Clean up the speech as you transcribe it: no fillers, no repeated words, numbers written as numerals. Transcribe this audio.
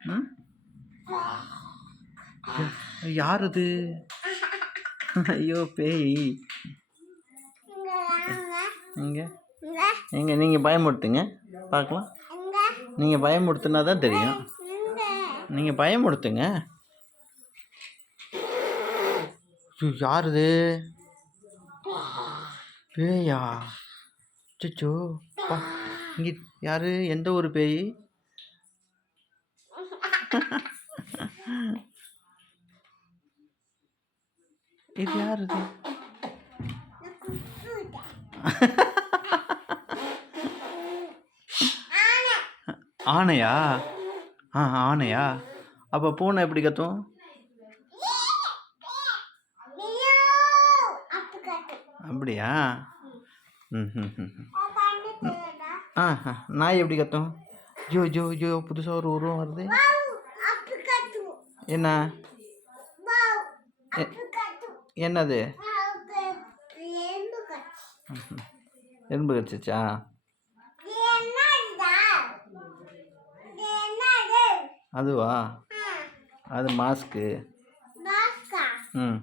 ம் யார் அது? ஐயோ பேய். எங்க எங்க நீங்கள் பயமுறுத்துங்க பார்க்கலாம். நீங்கள் பயமுறுத்துனா தான் தெரியும். நீங்கள் பயமுறுத்துங்க. யார் இது? பேயா? அச்சச்சோ பா. இங்கே யார்? எந்த ஒரு பேய்? இது யார் இது? ஆனையா? ஆனையா? அப்போ பூனை எப்படி கத்தும்? அப்படியா? நாய் எப்படி கத்தும்? Joe Joe Joe. புதுசாக ஒரு உருவம் வருது. என்ன என்னது? எறும்பு கடிச்சிச்சா? அதுவா? அது மாஸ்க்கு. ம்